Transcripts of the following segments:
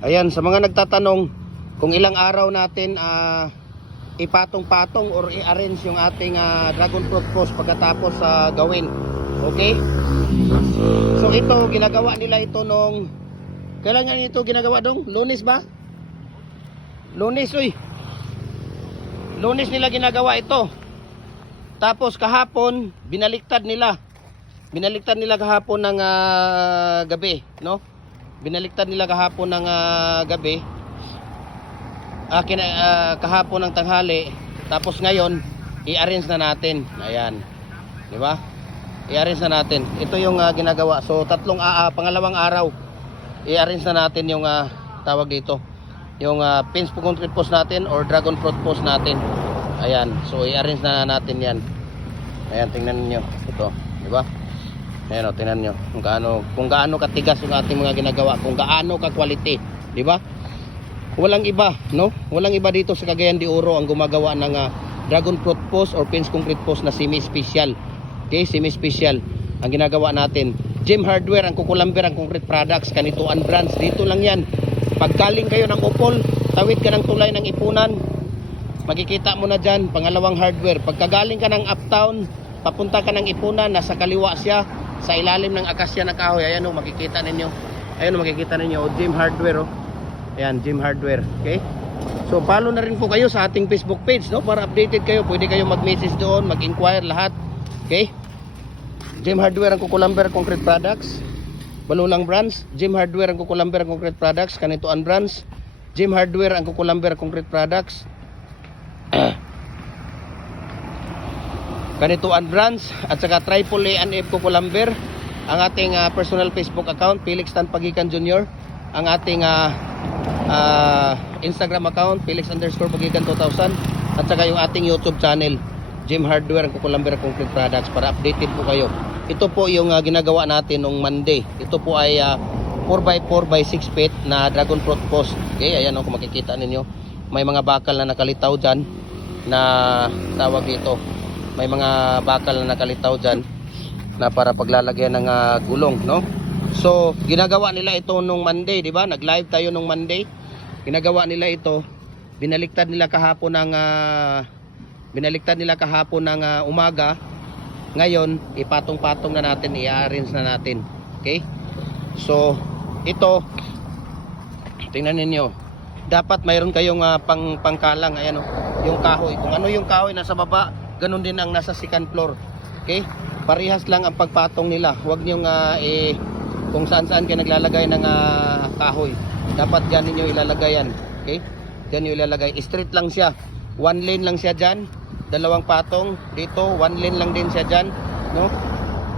Ayan, sa mga nagtatanong kung ilang araw natin ipatong-patong or i-arrange yung ating dragon fruit post pagkatapos gawin. Okay? So ito, ginagawa nila ito nung, kailan nga ito ginagawa dong? Lunes ba? Lunes, uy. Lunes nila ginagawa ito. Tapos kahapon, binaliktad nila. Binaliktad nila kahapon ng gabi, no? Binaliktad nila kahapon ng gabi. Kahapon ng tanghali. Tapos ngayon, i-arrange na natin. Ayan. 'Di ba? I-arrange na natin. Ito yung ginagawa. So pangalawang araw, i-arrange na natin yung tawag dito. Yung pins concrete post natin or dragon fruit post natin. Ayan. So i-arrange na natin 'yan. Ayan, tingnan niyo. Ito, 'di ba? Ayan o, tingnan nyo kung gaano katigas yung ating mga ginagawa, kung gaano ka-quality, di ba? Walang iba, no? Walang iba dito sa Cagayan de Oro ang gumagawa ng dragon fruit post or pins concrete post na semi-special. Okay, semi-special ang ginagawa natin. Gem Hardware, ang Kukulamber, ang concrete products, Kanituan brands, dito lang yan. Pag galing kayo ng Upol, tawid ka ng tulay ng Ipunan, makikita mo na dyan, pangalawang hardware. Pagkagaling ka ng Uptown, papunta ka ng Ipunan, nasa kaliwa siya, sa ilalim ng akasya na kahoy. Ayan o, makikita ninyo. Ayan o, makikita ninyo. O, Gem Hardware o. Ayan, Gem Hardware. Okay? So, follow na rin po kayo sa ating Facebook page, no? Para updated kayo. Pwede kayo mag-message doon, mag-inquire lahat. Okay? Gem Hardware, ang Kukulamber Concrete Products. Balulang Brands. Gem Hardware, ang Kukulamber Concrete Products. Kanituan Brands. Gem Hardware, ang Kukulamber Concrete Products. Kanituan Brands at saka Triple A and F Kukulamber, ang ating personal Facebook account Felix Tan Pagikan Jr., ang ating Instagram account Felix_Pagikan 2000, at saka yung ating YouTube channel Gem Hardware and Kukulamber Concrete Products, para updated po kayo. Ito po yung ginagawa natin nung Monday. Ito po ay 4x4 by 6 feet na dragon fruit post. Okay, ayan o, kung makikita ninyo, may mga bakal na nakalitaw dyan na tawag dito. May mga bakal na nakalitaw dyan na para paglalagyan ng gulong, no? So, ginagawa nila ito nung Monday, di ba? Nag-live tayo nung Monday. Ginagawa nila ito, binaliktad nila kahapon ng umaga. Ngayon, ipatong-patong na natin, i-arrange na natin. Okay? So, ito, tingnan ninyo. Dapat mayroon kayong pangkalang, ayan o, yung kahoy. Kung ano yung kahoy nasa baba, ganun din ang nasa second floor. Okay? Parehas lang ang pagpatong nila. Huwag niyong kung saan-saan kayo naglalagay ng kahoy. Dapat dyan ninyo ilalagay yan. Okay? Dyan nyo ilalagay. Straight lang siya. One lane lang siya dyan. Dalawang patong. Dito, one lane lang din siya dyan. No?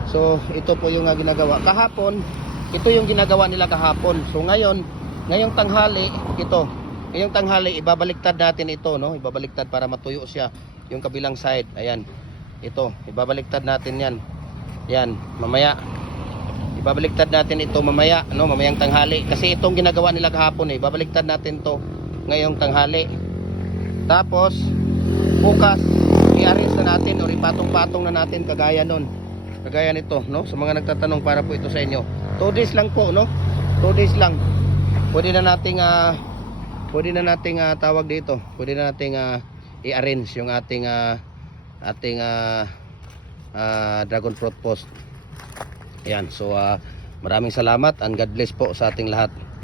So, ito po yung ginagawa. Kahapon, ito yung ginagawa nila kahapon. So, ngayong tanghali, ito. Ngayong tanghali, ibabaliktad natin ito. No? Ibabaliktad para matuyo siya. Yung kabilang side, ayan, ito, ibabaliktad natin yan. Yan, mamaya ibabaliktad natin ito mamaya, no, mamayang tanghali, kasi itong ginagawa nila kahapon ibabaliktad natin to ngayong tanghali. Tapos bukas i-arrange na natin o ipatong-patong na natin kagaya nito, no, sa mga nagtatanong, para po ito sa inyo. 2 days lang po, no, 2 days lang. Pwede na nating tawag dito, pwede na nating i-arrange yung ating dragon fruit post. Ayan, so maraming salamat and God bless po sa ating lahat.